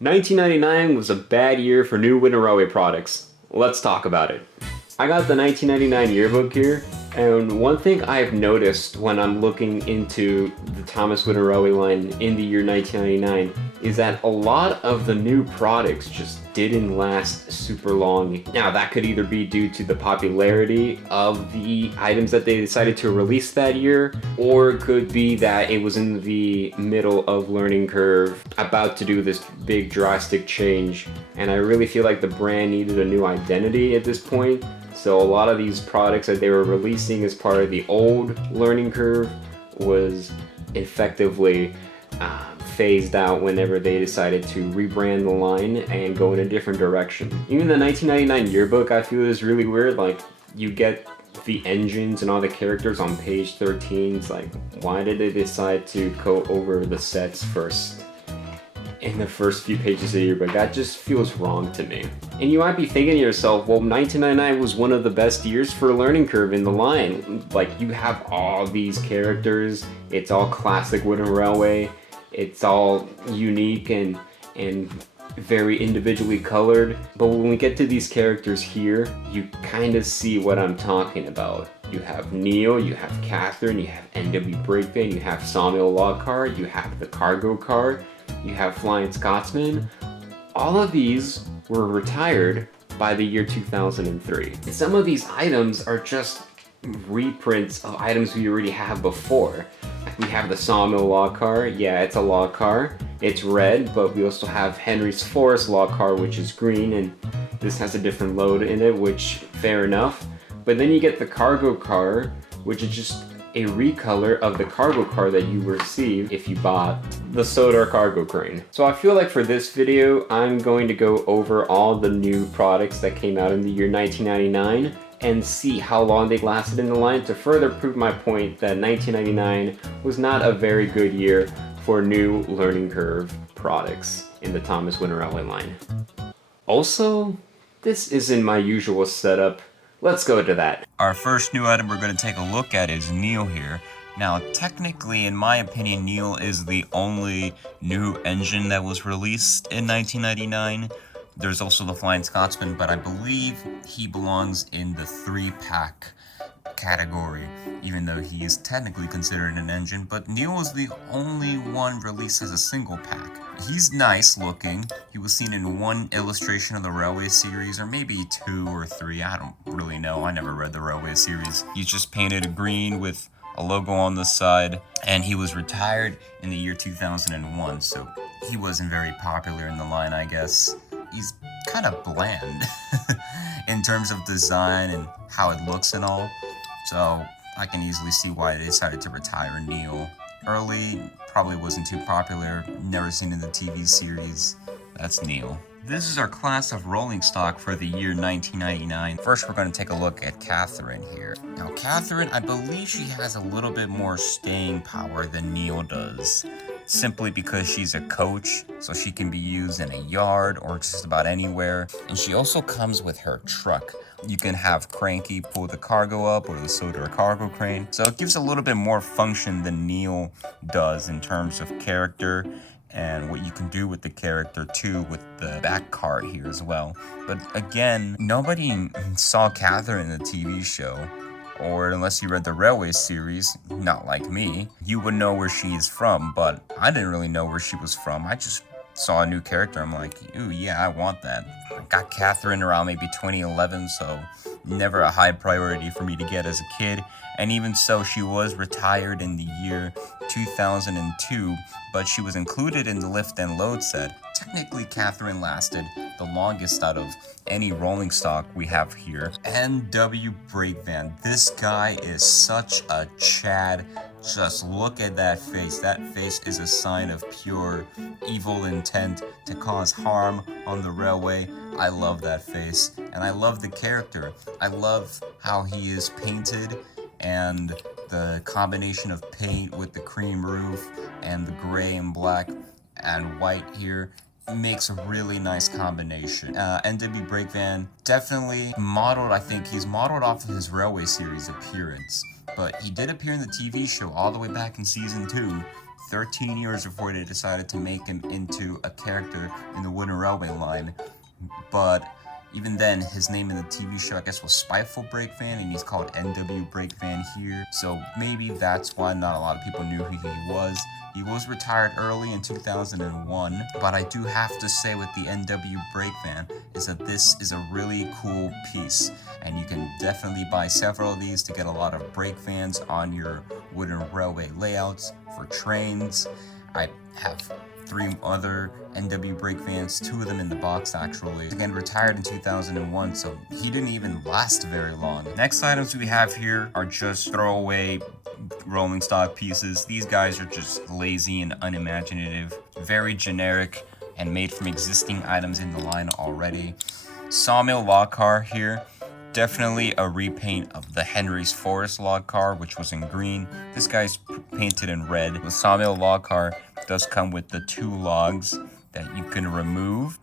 1999 was a bad year for new Winter Railway products. Let's talk about it. I got the 1999 yearbook here, and one thing I've noticed when I'm looking into the Thomas Winter Railway line in the year 1999 is that a lot of the new products just didn't last super long. Now, that could either be due to the popularity of the items that they decided to release that year, or it could be that it was in the middle of learning curve, about to do this big drastic change, and I really feel like the brand needed a new identity at this point. So a lot of these products that they were releasing as part of the old learning curve was effectively phased out whenever they decided to rebrand the line and go in a different direction. Even the 1999 yearbook, I feel, is really weird. Like, you get the engines and all the characters on page 13. It's like, why did they decide to go over the sets first in the first few pages of the yearbook? That just feels wrong to me. And you might be thinking to yourself, well, 1999 was one of the best years for learning curve in the line. Like, you have all these characters, it's all classic Wooden Railway, it's all unique and very individually colored. But when we get to these characters here, you kind of see what I'm talking about. You have Neil, you have Catherine, you have N.W. Brakeman, you have Samuel Logcar, you have the cargo car, you have Flying Scotsman. All of these were retired by the year 2003. And some of these items are just reprints of items we already have before. Like, we have the Sawmill log car. Yeah, it's a log car. It's red, but we also have Henry's Forest log car, which is green, and this has a different load in it, which, fair enough. But then you get the cargo car, which is just a recolor of the cargo car that you receive if you bought the Sodor cargo crane. So I feel like for this video, I'm going to go over all the new products that came out in the year 1999 and see how long they lasted in the line to further prove my point that 1999 was not a very good year for new learning curve products in the Thomas Winter Railway line. Also, this isn't my usual setup. Let's go to that. Our first new item we're going to take a look at is Neil here. Now, technically, in my opinion, Neil is the only new engine that was released in 1999. There's also the Flying Scotsman, but I believe he belongs in the 3-pack category, even though he is technically considered an engine. But Neil is the only one released as a single pack. He's nice looking. He was seen in one illustration of the Railway series, or maybe 2 or 3. I don't really know. I never read the Railway series. He's just painted a green with a logo on the side, and he was retired in the year 2001, so he wasn't very popular in the line, I guess. He's kind of bland in terms of design and how it looks and all, so I can easily see why they decided to retire Neil early. Probably wasn't too popular, never seen in the TV series. That's Neil. This is our class of rolling stock for the year 1999. First, we're going to take a look at Catherine here. Now, Catherine, I believe she has a little bit more staying power than Neil does, simply because she's a coach, so she can be used in a yard or just about anywhere. And she also comes with her truck. You can have Cranky pull the cargo up, or the Sodor cargo crane. So it gives a little bit more function than Neil does in terms of character and what you can do with the character too, with the back cart here as well. But again, nobody saw Catherine in the TV show, or unless you read the Railway series, not like me, you would know where she is from, but I didn't really know where she was from. I just saw a new character, I'm like, ooh, yeah, I want that. I got Catherine around maybe 2011, so never a high priority for me to get as a kid. And even so, she was retired in the year 2002, but she was included in the lift and load set. Technically, Catherine lasted the longest out of any rolling stock we have here. N.W. Brakeman. This guy is such a Chad. Just look at that face. That face is a sign of pure evil intent to cause harm on the railway. I love that face, and I love the character. I love how he is painted, and the combination of paint with the cream roof and the gray and black and white here makes a really nice combination. N.W. Brakeman definitely modeled, I think he's modeled off of his Railway series appearance, but he did appear in the TV show all the way back in season 2 13 years before they decided to make him into a character in the Wooden Railway line. But even then, his name in the TV show, I guess, was Spiteful Breakfan, and he's called NW Breakfan here. So maybe that's why not a lot of people knew who he was. He was retired early in 2001, but I do have to say with the NW Breakfan is that this is a really cool piece, and you can definitely buy several of these to get a lot of breakfans on your wooden railway layouts for trains. I have 3 other NW breakfans, 2 of them in the box actually. Again, retired in 2001, so he didn't even last very long. Next items we have here are just throwaway rolling stock pieces. These guys are just lazy and unimaginative, very generic, and made from existing items in the line already. Sawmill log car here. Definitely a repaint of the Henry's Forest log car, which was in green. This guy's painted in red. The sawmill log car does come with the 2 logs that you can remove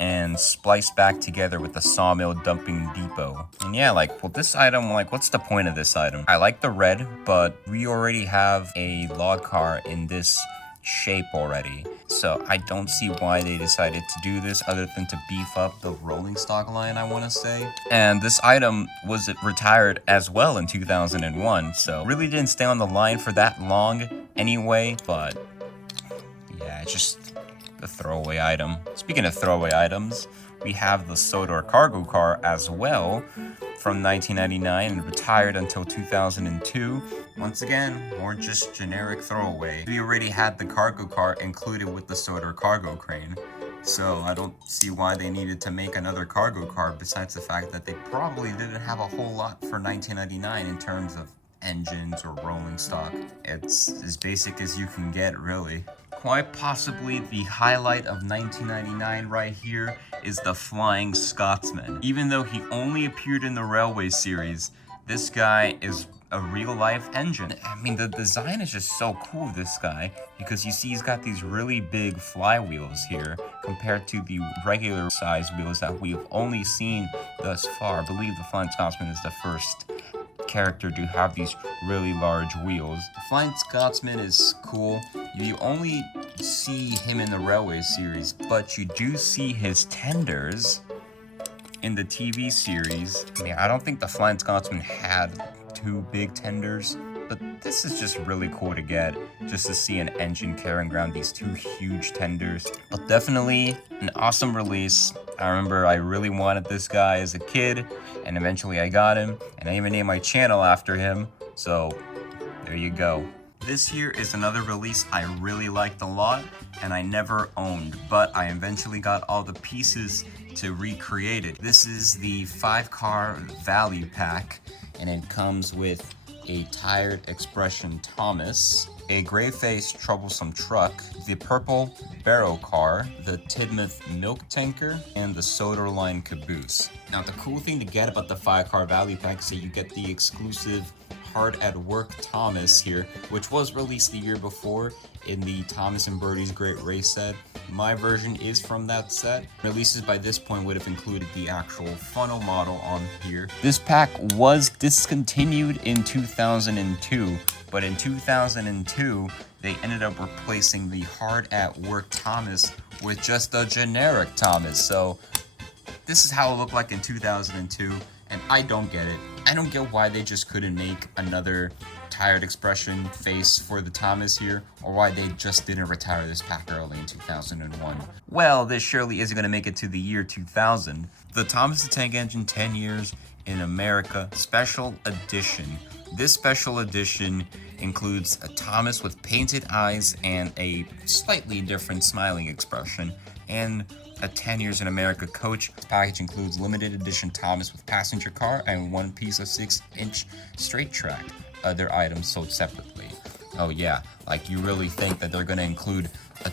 and splice back together with the sawmill dumping depot. And yeah, well, this item, what's the point of this item? I like the red, but we already have a log car in this shape already. So I don't see why they decided to do this other than to beef up the rolling stock line, I want to say. And this item was retired as well in 2001, so really didn't stay on the line for that long anyway, but yeah, it's just a throwaway item. Speaking of throwaway items, we have the Sodor cargo car as well from 1999 and retired until 2002. Once again, more just generic throwaway. We already had the cargo car included with the Sodor cargo crane, so I don't see why they needed to make another cargo car besides the fact that they probably didn't have a whole lot for 1999 in terms of engines or rolling stock. It's as basic as you can get, really. Quite possibly the highlight of 1999 right here is the Flying Scotsman. Even though he only appeared in the Railway series, this guy is a real-life engine. I mean, the design is just so cool, this guy, because you see he's got these really big flywheels here compared to the regular size wheels that we've only seen thus far. I believe the Flying Scotsman is the first character to have these really large wheels. The Flying Scotsman is cool. You only see him in the Railway series, but you do see his tenders in the TV series. I mean, I don't think the Flying Scotsman had 2 big tenders, but this is just really cool to get, just to see an engine carrying around these 2 huge tenders. But definitely an awesome release. I remember I really wanted this guy as a kid, and eventually I got him, and I even named my channel after him, so there you go. This here is another release I really liked a lot, and I never owned, but I eventually got all the pieces to recreate it. This is the 5-car value pack, and it comes with a Tired Expression Thomas, a gray-faced troublesome truck, the purple barrow car, the Tidmouth milk tanker, and the Sodor line caboose. Now, the cool thing to get about the 5-car value pack is that you get the exclusive Hard at Work Thomas here, which was released the year before in the Thomas and Birdie's Great Race set. My version is from that set. Releases by this point would have included the actual funnel model on here. This pack was discontinued in 2002, but in 2002, they ended up replacing the Hard at Work Thomas with just a generic Thomas. So this is how it looked like in 2002, and I don't get it. I don't get why they just couldn't make another Tired Expression face for the Thomas here, or why they just didn't retire this pack early in 2001. Well, this surely isn't going to make it to the year 2000. The Thomas the Tank Engine 10 Years in America Special Edition. This special edition includes a Thomas with painted eyes and a slightly different smiling expression, and a 10 Years in America coach. This package includes limited edition Thomas with passenger car and 1 piece of 6-inch straight track. Other items sold separately. Oh yeah, you really think that they're gonna include a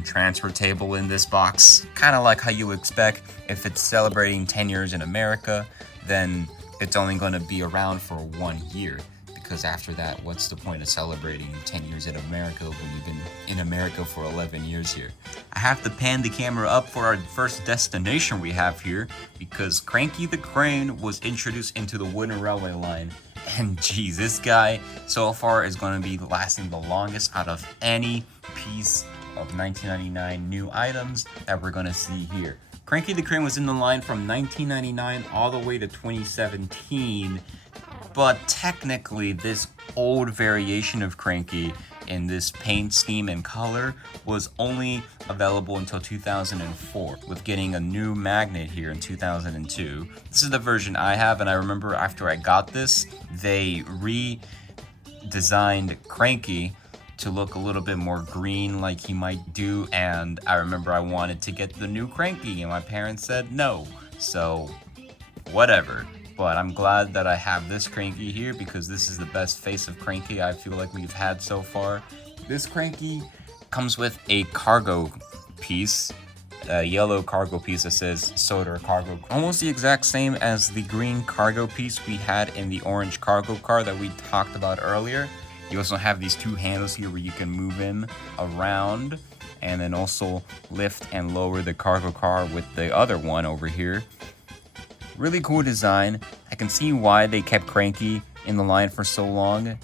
transfer table in this box? Kind of like how you expect if it's celebrating 10 years in America, then it's only gonna be around for 1 year. Because after that, what's the point of celebrating 10 years in America when you've been in America for 11 years here? I have to pan the camera up for our first destination we have here, because Cranky the Crane was introduced into the Wooden Railway line And geez, this guy so far is going to be lasting the longest out of any piece of 1999 new items that we're going to see here. Cranky the Crane was in the line from 1999 all the way to 2017, but technically this old variation of Cranky in this paint scheme and color was only available until 2004, with getting a new magnet here in 2002. This is the version I have, and I remember after I got this, they redesigned Cranky to look a little bit more green like he might do, and I remember I wanted to get the new Cranky, and my parents said no, so whatever. But I'm glad that I have this Cranky here because this is the best face of Cranky I feel like we've had so far. This Cranky comes with a cargo piece, a yellow cargo piece that says Sodor cargo. Almost the exact same as the green cargo piece we had in the orange cargo car that we talked about earlier. You also have these two handles here where you can move him around and then also lift and lower the cargo car with the other one over here. Really cool design. I can see why they kept Cranky in the line for so long.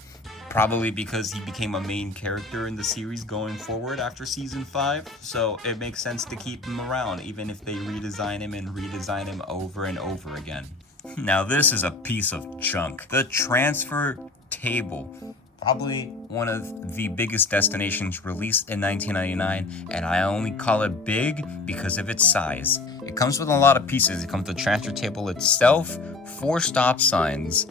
Probably because he became a main character in the series going forward after season 5. So it makes sense to keep him around, even if they redesign him over and over again. Now this is a piece of junk. The transfer table. Probably one of the biggest destinations released in 1999, and I only call it big because of its size. It comes with a lot of pieces. It comes with the transfer table itself, 4 stop signs,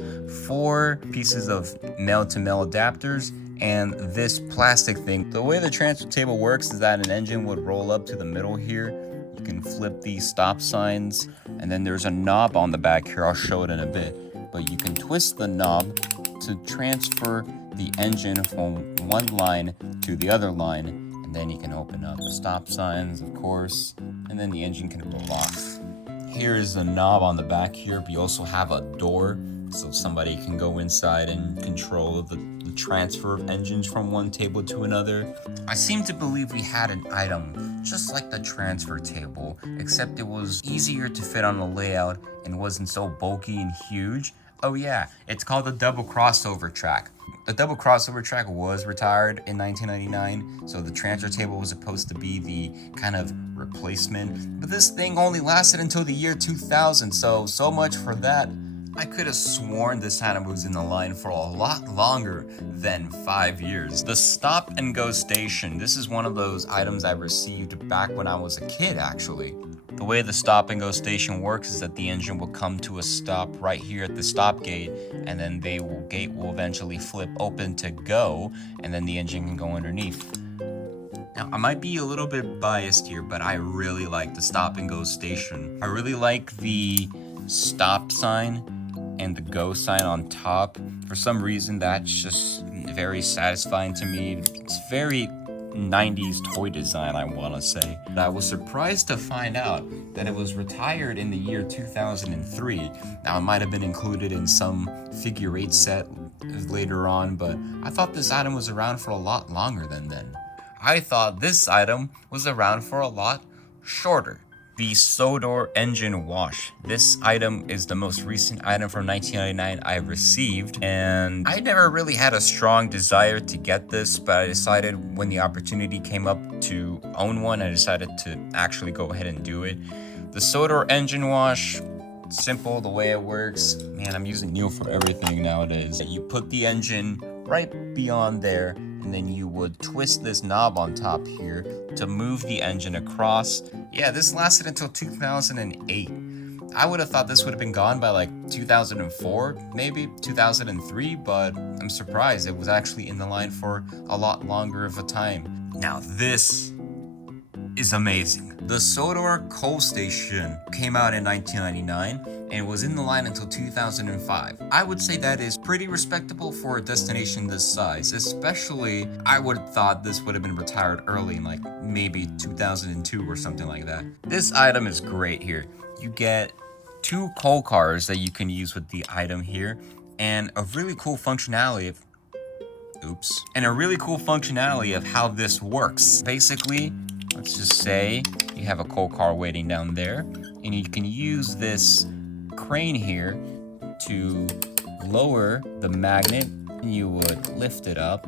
4 pieces of male-to-male adapters, and this plastic thing. The way the transfer table works is that an engine would roll up to the middle here. You can flip these stop signs, and then there's a knob on the back here. I'll show it in a bit, but you can twist the knob to transfer the engine from one line to the other line, and then you can open up the stop signs, of course, and then the engine can roll off. Here is the knob on the back here, but you also have a door so somebody can go inside and control the transfer of engines from one table to another. I seem to believe we had an item just like the transfer table, except it was easier to fit on the layout and wasn't so bulky and huge. Oh yeah, it's called the double crossover track. The double crossover track was retired in 1999, so the transfer table was supposed to be the kind of replacement. But this thing only lasted until the year 2000, so much for that. I could have sworn this item was in the line for a lot longer than 5 years. The stop and go station. This is one of those items I received back when I was a kid, actually. The way the stop and go station works is that the engine will come to a stop right here at the stop gate, and then gate will eventually flip open to go, and then the engine can go underneath. Now, I might be a little bit biased here, but I really like the stop and go station. I really like the stop sign and the go sign on top. For some reason, that's just very satisfying to me. It's very 90s toy design, I want to say. But I was surprised to find out that it was retired in the year 2003. Now, it might have been included in some figure 8 set later on, but I thought this item was around for a lot longer than then. I thought this item was around for a lot shorter. The Sodor engine wash. This item is the most recent item from 1999 I received, and I never really had a strong desire to get this, but I decided when the opportunity came up to own one, I decided to actually go ahead and do it. The Sodor engine wash, simple the way it works. Man, I'm using Neil for everything nowadays. You put the engine right beyond there, and then you would twist this knob on top here to move the engine across. Yeah, this lasted until 2008. I would have thought this would have been gone by like 2004, maybe 2003, but I'm surprised it was actually in the line for a lot longer of a time. Now this is amazing. The Sodor coal station came out in 1999 and was in the line until 2005. I would say that is pretty respectable for a destination this size, especially I would have thought this would have been retired early in like maybe 2002 or something like that. This item is great here. You get 2 coal cars that you can use with the item here, and a really cool functionality of how this works. Basically, let's just say you have a coal car waiting down there, and you can use this crane here to lower the magnet, you would lift it up.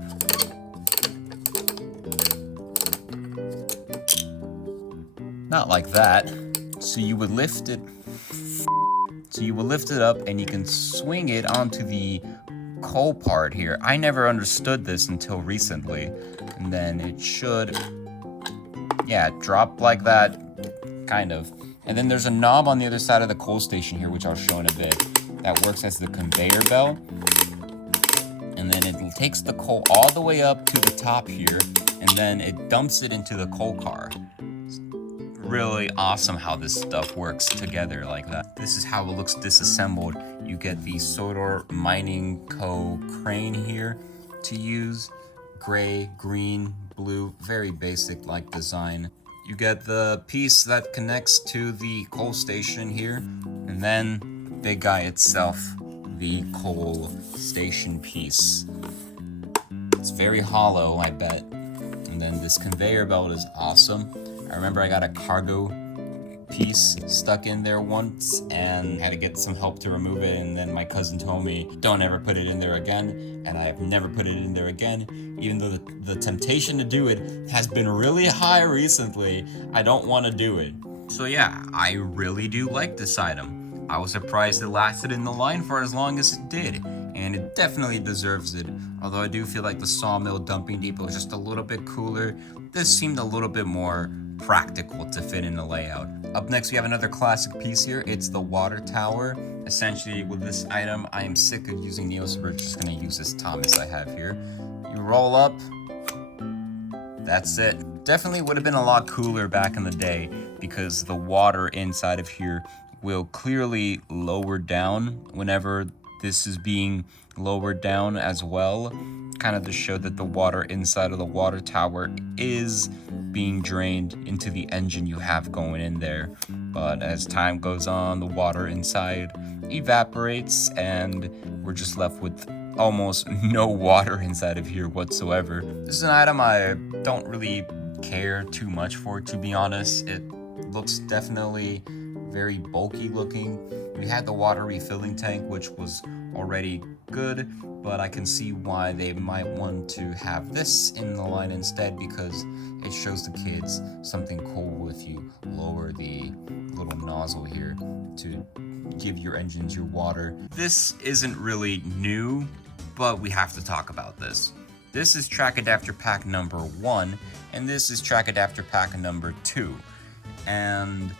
Not like that. So you would lift it up and you can swing it onto the coal part here. I never understood this until recently. And then it should, yeah, drop like that, kind of. And then there's a knob on the other side of the coal station here, which I'll show in a bit. That works as the conveyor belt. And then it takes the coal all the way up to the top here, and then it dumps it into the coal car. It's really awesome how this stuff works together like that. This is how it looks disassembled. You get the Sodor Mining Co. crane here to use. Gray, green, blue, very basic like design. You get the piece that connects to the coal station here, and then the big guy itself, the coal station piece. It's very hollow, I bet. And then this conveyor belt is awesome. I remember I got a cargo piece stuck in there once and had to get some help to remove it, and then my cousin told me, don't ever put it in there again, and I have never put it in there again. Even though the temptation to do it has been really high recently, I don't want to do it. So yeah, I really do like this item. I was surprised it lasted in the line for as long as it did, and it definitely deserves it. Although I do feel like the sawmill dumping depot is just a little bit cooler. This seemed a little bit more practical to fit in the layout. Up next, we have another classic piece here. It's the water tower. Essentially, with this item, I am sick of using nails, so we're just gonna use this Thomas I have here. You roll up, that's it. Definitely would have been a lot cooler back in the day because the water inside of here will clearly lower down whenever this is being lowered down as well, kind of to show that the water inside of the water tower is being drained into the engine you have going in there. But as time goes on, the water inside evaporates and we're just left with almost no water inside of here whatsoever. This is an item I don't really care too much for, to be honest. It looks definitely very bulky looking. We had the water refilling tank, which was already good, but I can see why they might want to have this in the line instead, because it shows the kids something cool if you lower the little nozzle here to give your engines your water. This isn't really new, but we have to talk about this. This is track adapter pack number 1, and this is track adapter pack number 2. And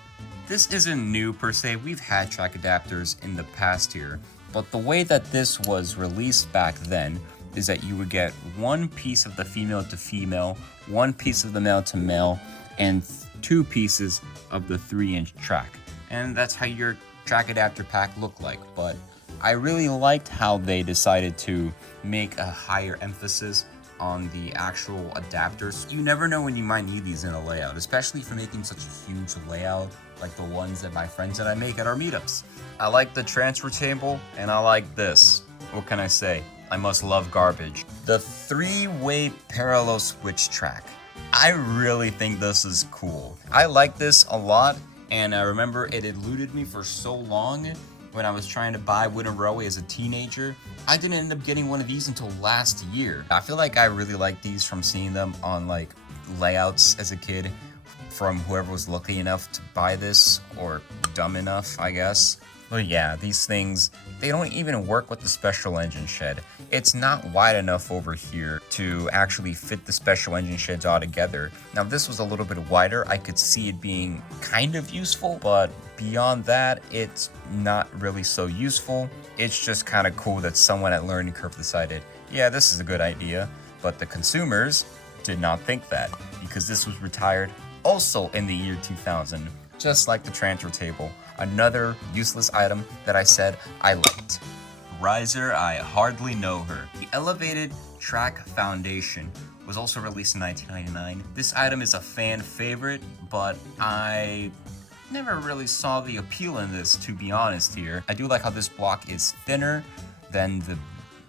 this isn't new per se. We've had track adapters in the past here, but the way that this was released back then is that you would get one piece of the female to female, one piece of the male to male, and 2 pieces of the 3-inch track. And that's how your track adapter pack looked like. But I really liked how they decided to make a higher emphasis on the actual adapters. You never know when you might need these in a layout, especially for making such a huge layout like the ones that my friends and I make at our meetups. I like the transfer table, and I like this. What can I say? I must love garbage. The 3-way parallel switch track. I really think this is cool. I like this a lot, and I remember it eluded me for so long when I was trying to buy Wooden Railway as a teenager. I didn't end up getting one of these until last year. I feel like I really like these from seeing them on like layouts as a kid from whoever was lucky enough to buy this, or dumb enough, I guess. But yeah, these things, they don't even work with the special engine shed. It's not wide enough over here to actually fit the special engine sheds all together. Now, if this was a little bit wider, I could see it being kind of useful, but beyond that, it's not really so useful. It's just kind of cool that someone at Learning Curve decided, yeah, this is a good idea. But the consumers did not think that, because this was retired also in the year 2000, just like the transfer table. Another useless item that I said I liked. Riser, I hardly know her. The elevated track foundation was also released in 1999. This item is a fan favorite, but I never really saw the appeal in this, to be honest here. I do like how this block is thinner than the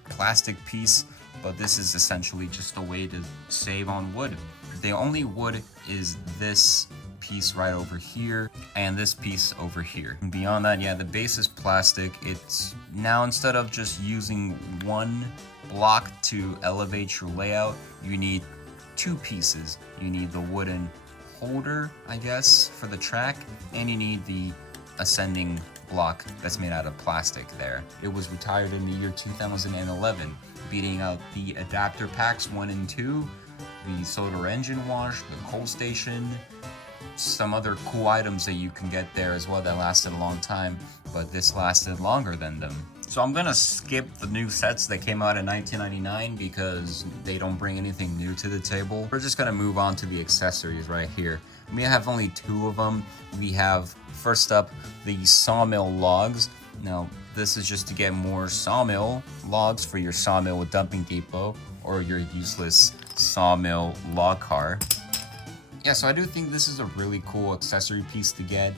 plastic piece, but this is essentially just a way to save on wood. The only wood is this piece right over here, and this piece over here. And beyond that, yeah, the base is plastic. It's now, instead of just using one block to elevate your layout, you need two pieces. You need the wooden holder, I guess, for the track, and you need the ascending block that's made out of plastic there. It was retired in the year 2011, beating out the adapter packs 1 and 2, the Sodor engine wash, the coal station, some other cool items that you can get there as well that lasted a long time, but this lasted longer than them. So I'm gonna skip the new sets that came out in 1999 because they don't bring anything new to the table. We're just gonna move on to the accessories right here. We have only 2 of them. We have, first up, the sawmill logs. Now, this is just to get more sawmill logs for your sawmill dumping depot or your useless sawmill log car. Yeah, so I do think this is a really cool accessory piece to get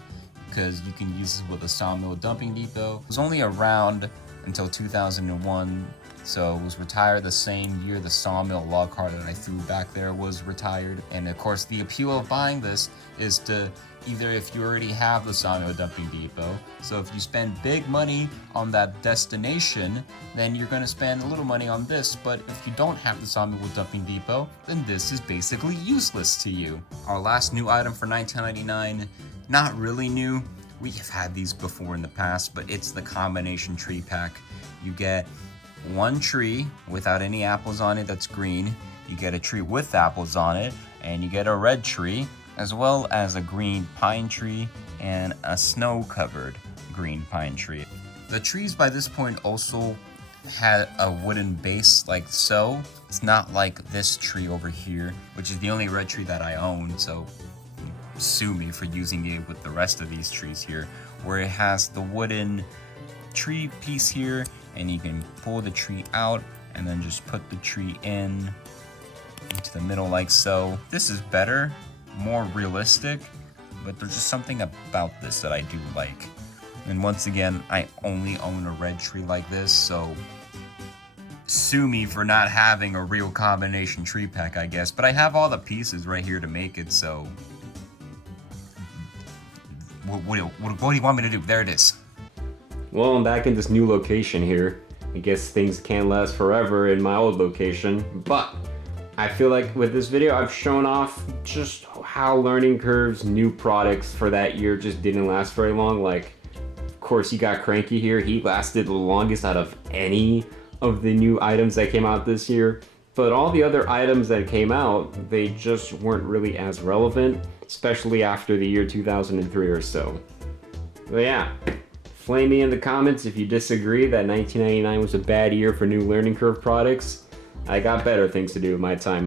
because you can use this with a sawmill dumping depot. It was only around until 2001, so it was retired the same year the sawmill log car that I threw back there was retired. And of course, the appeal of buying this is to either, if you already have the sawmill dumping depot, so if you spend big money on that destination, then you're going to spend a little money on this, but if you don't have the sawmill dumping depot, then this is basically useless to you. Our last new item for 1999, not really new. We have had these before in the past, but it's the combination tree pack. You get one tree without any apples on it that's green, you get a tree with apples on it, and you get a red tree, as well as a green pine tree and a snow-covered green pine tree. The trees by this point also had a wooden base like so. It's not like this tree over here, which is the only red tree that I own, so sue me for using it with the rest of these trees here, where it has the wooden tree piece here, and you can pull the tree out and then just put the tree into the middle like so. This is better, more realistic, but there's just something about this that I do like. And once again, I only own a red tree like this, so sue me for not having a real combination tree pack, I guess. But I have all the pieces right here to make it, so what do you want me to do? There it is. Well, I'm back in this new location here. I guess things can't last forever in my old location, but I feel like with this video, I've shown off just how learning curves, new products for that year just didn't last very long. Like, of course, you got Cranky here. He lasted the longest out of any of the new items that came out this year. But all the other items that came out, they just weren't really as relevant, especially after the year 2003 or so. But yeah, flame me in the comments if you disagree that 1999 was a bad year for new learning curve products. I got better things to do with my time